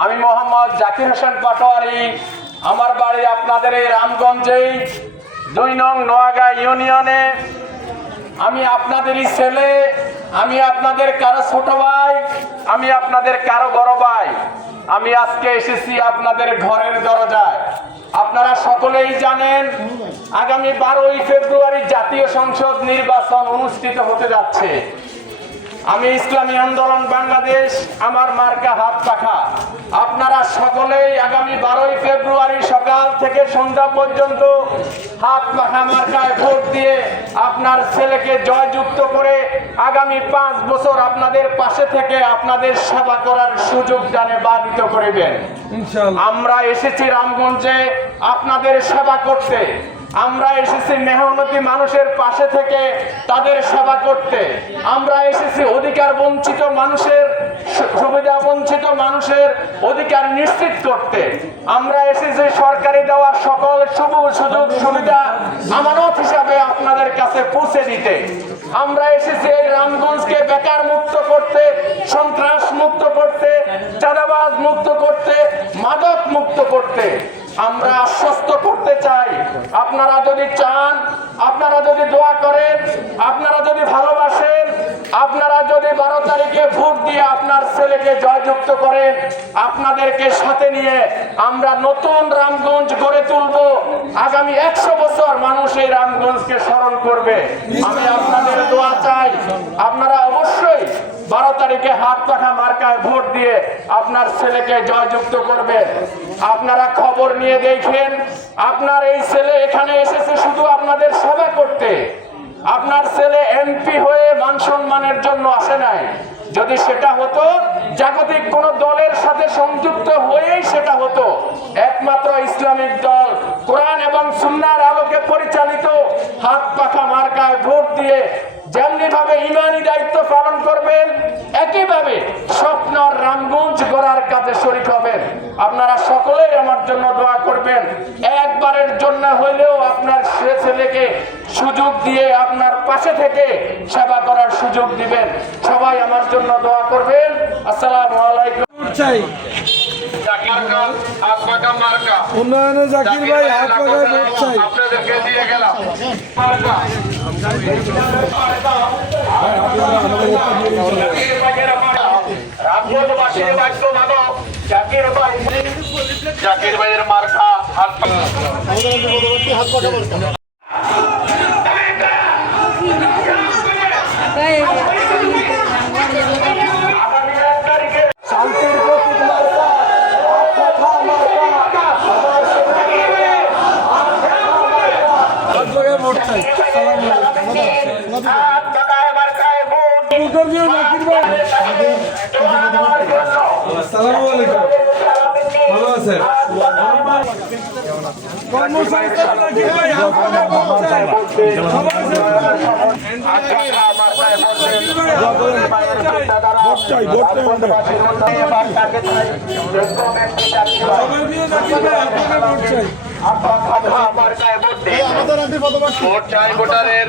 আমি মোহাম্মদ জাকির হোসেন পাটোয়ারি। আমার বাড়ি আপনাদের এই রামগঞ্জে 2 নং নোয়াগাঁ ইউনিয়নে। আমি আপনাদেরই ছেলে, আমি আপনাদের কারো ছোট ভাই, আমি আপনাদের কারো বড় ভাই। আমি আজকে এসেছি আপনাদের ঘরের দরজায়। আপনারা সকলেই জানেন আগামী 12ই ফেব্রুয়ারি জাতীয় সংসদ নির্বাচন অনুষ্ঠিত হতে যাচ্ছে। আমি ইসলামী আন্দোলন বাংলাদেশ, আমার মার্কা হাত পাখা। আপনারা সকলেই আগামী 12ই ফেব্রুয়ারি সকাল থেকে সন্ধ্যা পর্যন্ত হাত পাখা মার্কায় ভোট দিয়ে আপনার ছেলেকে জয়যুক্ত করে আগামী 5 বছর আপনাদের পাশে থেকে আপনাদের সেবা করার সুযোগ দানে বাধিত করিবেন। আমরা এসেছি রামগঞ্জে আপনাদের সেবা করতে। আমরা এসেছি মেহনতি মানুষের পাশে থেকে তাদের সেবা করতে। আমরা এসেছি অধিকার বঞ্চিত মানুষের, সুবিধা বঞ্চিত মানুষের অধিকার নিশ্চিত করতে। আমরা এসেছি সরকারি দেওয়া সকল সুযোগ সুবিধা আমানত হিসাবে আপনাদের কাছে পৌঁছে দিতে। আমরা এসেছি এই রামগঞ্জকে বেকার মুক্ত করতে, সন্ত্রাস মুক্ত করতে, চাঁদাবাজ মুক্ত করতে, মাদক মুক্ত করতে। আমরা আশ্বস্ত করতে চাই, আপনারা যদি চান, আপনারা যদি দোয়া করেন, আপনারা যদি ভালোবাসেন, আপনারা যদি 12 তারিখে ভোট দিয়ে আপনার ছেলেকে জয়যুক্ত করেন, আপনাদেরকে সাথে নিয়ে আমরা নতুন রামগঞ্জ গড়ে তুলব। আগামী 100 বছর মানুষ এই রামগঞ্জকে স্মরণ করবে। আমি আপনাদের দোয়া চাই, আপনারা অবশ্যই 12 তারিখে হাত পাখা মার্কায় ভোট দিয়ে আপনার ছেলেকে জয়যুক্ত করবেন। আপনারা খবর নিয়ে দেখেন, আপনার এই ছেলে এখানে এসেছে শুধু আপনাদের সেবা করতে। আপনার ছেলে এমপি হয়ে মান সম্মানের জন্য আসে নাই। যদি সেটা হতো জাগতিক কোন দলের সাথে সংযুক্ত হয়েই সেটা হতো, একমাত্র ইসলামিক দল কোরআন এবং সুন্নাহর আলোকে পরিচালিত হাত পাখা মার্কায় ভোট দিয়ে যেমনি ভাবে ইমানি দায়িত্ব পালন করবেন, একইভাবে স্বপ্ন রামগঞ্জ গড়ার কাজে শরীক হবেন। আপনারা সকলেই আমার জন্য দোয়া করবেন। একবারের জন্য হইলেও আপনার ছেলেকে সুযোগ দিয়ে আপনার পাশে থেকে সেবা করার সুযোগ দিবেন। সবাই আমার জন্য দোয়া করবেন। আসসালামু আলাইকুম। উন্নয়নে জাকির ভাই হাত পাখায় ভোট চাই। আপনাদেরকে দিয়ে গেলাম জাকির ভাইয়ের মার্কা হাত শান্তির প্রতীক মার্কা হাত পাখা মার্কা। হাত পাখায় ভোট চাই। আসসালামু আলাইকুম। ভালো আছেন? কর্মসংস্থান জাকির ভাই হাত পাখায় ভোট চাই। ভোট চাই, ভোট চাই। সবাই দিয়ে জাকির ভাই হাত পাখায় ভোট চাই। ভোট চাই, ভোটারের